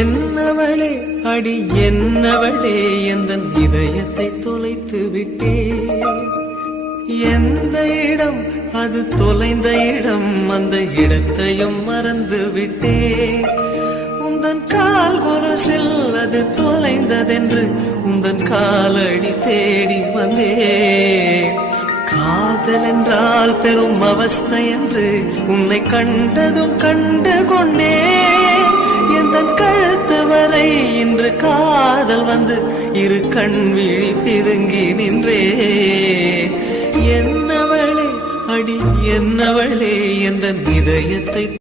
என்னவளே அடி என்னவளே எந்தன் இதயத்தை தொலைத்து விட்டே. எந்த இடம் அது தொலைந்த இடம், அந்த இடத்தையும் மறந்து விட்டே. உந்தன் கால் கொலுசில் அது தொலைந்ததென்று உந்தன் காலடி தேடி வந்தே. காதல் என்றால் பெரும் அவஸ்தை என்று உன்னை கண்டதும் கண்டு கொண்டே. எந்தன் கழுத்து வரை இன்று காதல் வந்து இரு கண் விழி பிதுங்கி நின்றே. என்னவளே அடி என்னவளே எந்தன் இதயத்தை